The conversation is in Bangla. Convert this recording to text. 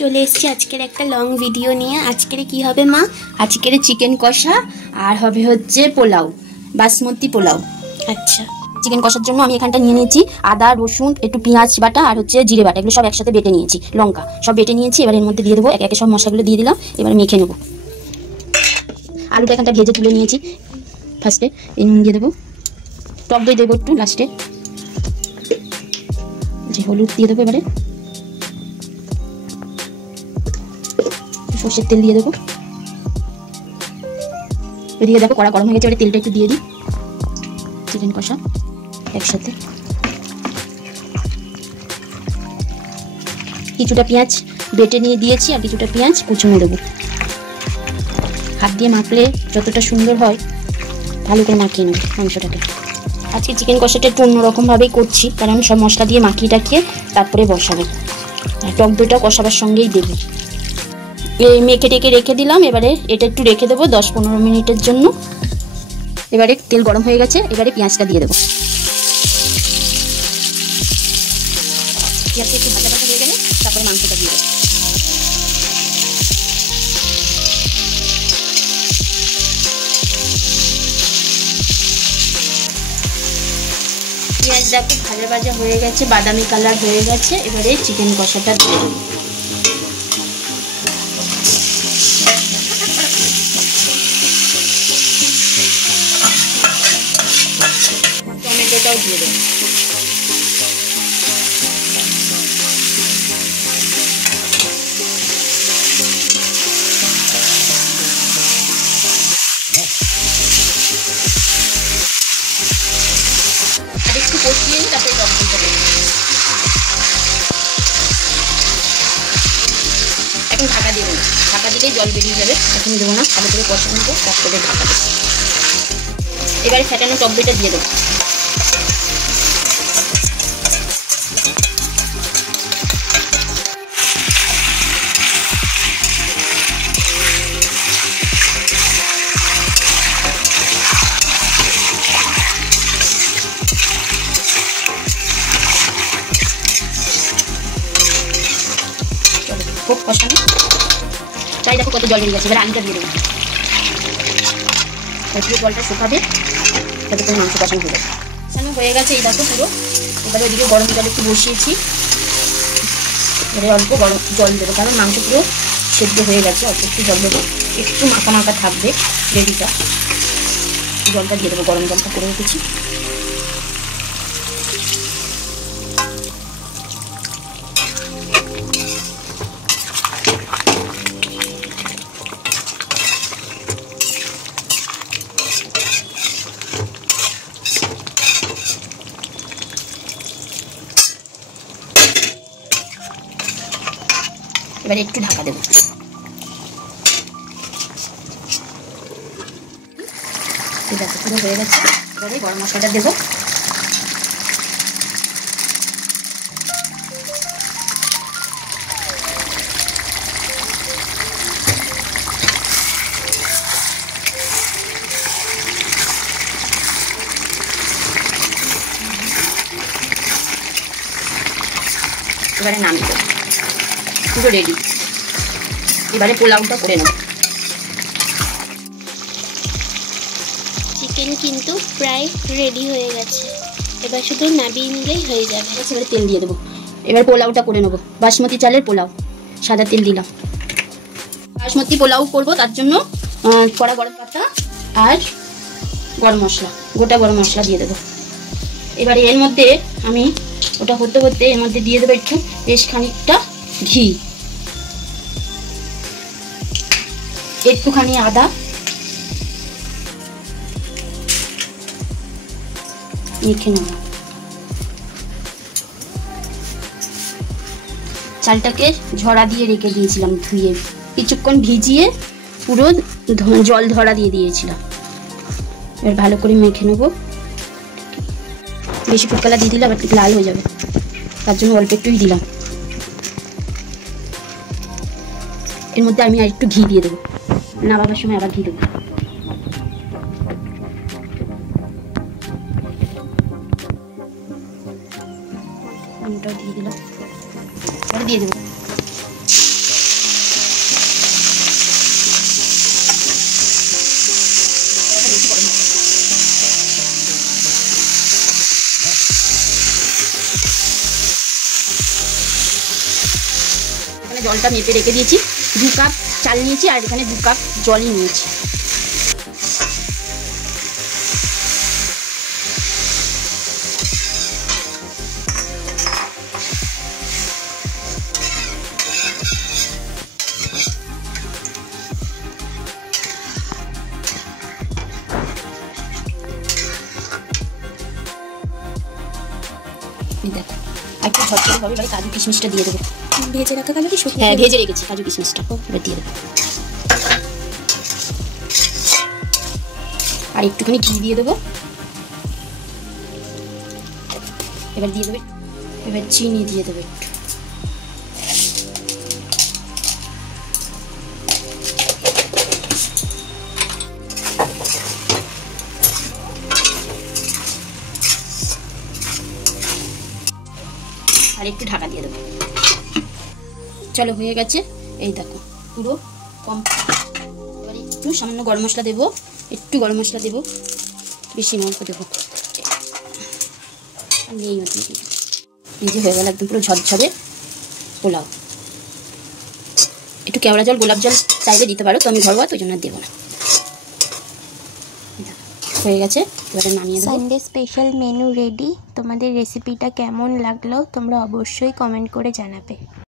চলে এসেছি আজকের একটা লং ভিডিও নিয়ে। আজকের কি হবে মা? আজকের চিকেন কষা আর হবে হচ্ছে পোলাও, বাসমতি পোলাও। আচ্ছা, চিকেন কষার জন্য আমি এখানটা নিয়ে নিয়েছি আদা, রসুন, একটু পেঁয়াজ বাটা আর হচ্ছে জিরে বাটা, এগুলো সব একসাথে বেটে নিয়েছি, লঙ্কা সব বেটে নিয়েছি। এবার এর মধ্যে দিয়ে দেবো, একে একে সব মশলাগুলো দিয়ে দিলাম। এবার মেখে নেবো। আলুটা এখানটা ভেজে তুলে নিয়েছি। ফার্স্টে এই নুন দিয়ে দেবো, টক দই দেবো একটু লাস্টে, যে হলুদ দিয়ে দেবো। এবারে সর্ষের তেল দিয়ে দেবো। এদিকে দেখো কড়া গরম হয়ে গেছে, এবারে তেলটা একটু দিয়ে দিই। চিকেন কষা একসাথে, কিছুটা পেঁয়াজ বেটে নিয়ে দিয়েছি আর কিছুটা পেঁয়াজ কুচুনো দেবো। হাত দিয়ে মাখলে যতটা সুন্দর হয় ভালো করে মাখিয়ে নেব মাংসটাকে। আজকে চিকেন কষাটা একটু অন্যরকমভাবেই করছি, কারণ সব মশলা দিয়ে মাখিয়ে টাখিয়ে তারপরে বসাবো। আর টক দইটা কষাবার সঙ্গেই দেবো। মেখে টেকে রেখে দিলাম। এবারে এটা একটু রেখে দেবো 10-15 মিনিটের জন্য। এবারে তেল গরম হয়ে গেছে, এবারে পেঁয়াজটা দিয়ে দেবো। পেঁয়াজটা একটু ভাজা ভাজা হয়ে গেলে তারপরে মাংসটা দিয়ে দেবো। পেঁয়াজটা খুব ভাজা ভাজা হয়ে গেছে, বাদামি কালার হয়ে গেছে। এবারে চিকেন কষাটা দিয়ে দেবো। টমেটোটাও দিয়ে দেবো। আর একটু কষিয়ে নিই, তারপরে টক দইটা দেবো। এখন ঢাকা দেবো না, ঢাকা দিলেই জল বেরিয়ে যাবে। এখন দেবো না, ভালো করে কষা নেবো, তারপরে ঢাকা দেবো। এবারে ফেটানো টক দইটা দিয়ে দেবো। খুব কষানো, তাই দেখো কত জল বেরিয়ে গেছে। এবার আলুটা দিয়ে দেবো। ওইদিকে জলটা শুকাবে, তাতে করে মাংস কষানো হয়ে যাবে। কষানো হয়ে গেছে এই দেখো পুরো। এবারে ওইদিকে গরম জল একটু বসিয়েছি, এবারে অল্প গরম জল দেবো, কারণ মাংস পুরো সেদ্ধ হয়ে গেছে। অল্প একটু জল দেবো, একটু মাখা মাখা থাকবে গ্রেভিটা। জলটা দিয়ে দেবো, গরম জলটা করে রেখেছি। এবারে একটু ঢাকা দেবো। ঠিক আছে, পুরো হয়ে গেছে। এবারে গরম মশলাটা দেবো। এবারে নামিয়ে দেবো, পুরো রেডি। এবারে পোলাওটা করে নেব। চিকেন কিন্তু প্রায় রেডি হয়ে গেছে, এবার শুধু নামিয়ে নিলেই হয়ে যাবে। এবারে তেল দিয়ে দেবো। এবার পোলাওটা করে নেবো। বাসমতি চালের পোলাও, সাদা তেল দিলাম। বাসমতি পোলাও করবো, তার জন্য কড়া গরম পাতা আর গরম মশলা, গোটা গরম মশলা দিয়ে দেবো। এবারে এর মধ্যে আমি ওটা হতে হতে এর মধ্যে দিয়ে দেবো একটু বেশ খানিকটা ঘি, একটুখানি আদা, মেখে নেব। চালটাকে ঝরা দিয়ে রেখে দিয়েছিলাম, ধুয়ে কিছুক্ষণ ভিজিয়ে পুরো জল ধরা দিয়ে দিয়েছিলাম। এবার ভালো করে মেখে নেব। বেশি ফুড কালার দিয়ে দিলে আবার লাল হয়ে যাবে, তার জন্য অল্প একটুই দিলাম। এর মধ্যে আমি আর একটু ঘি দিয়ে দেবো, নামাবার সময় আবার ঘি দেবো। দিয়ে দিলাম, দিয়ে দেবো। জলটা মেপে রেখে দিয়েছি। 2 কাপ চাল নিয়েছি আর এখানে 2 কাপ জলই নিয়েছি। দেখো একটু ঝটঝটে হবে, এবারে কাজু কিশমিশটা দিয়ে দেবো। ভেজে রাখা কাজু কিশমিশ? হ্যাঁ ভেজে রেখেছি কাজু কিশমিশটা, এবার দিয়ে দেবো। আর একটুখানি ঘি দিয়ে দেবো। এবার দিয়ে দেবে, এবার চিনি দিয়ে দেবে একটু। আর একটু ঢাকা দিয়ে দেবো। চলো হয়ে গেছে, এই দেখো পুরো কম। এবার একটু সামান্য গরম মশলা দেবো, একটু গরম মশলা দেবো, বেশি অল্প দেবো। এই যে হয়ে গেল একদম পুরো ঝরঝরে পোলাও। একটু কেওড়া জল গোলাপ জল চাইলে দিতে পারো, তো আমি ঘরোয়া তো ওই জন্য দেবো না। হয়ে গেছে, এবারে নামিয়ে দেবো। Sunday special menu ready. তোমাদের রেসিপিটা কেমন লাগলো তোমরা অবশ্যই কমেন্ট করে জানাবে।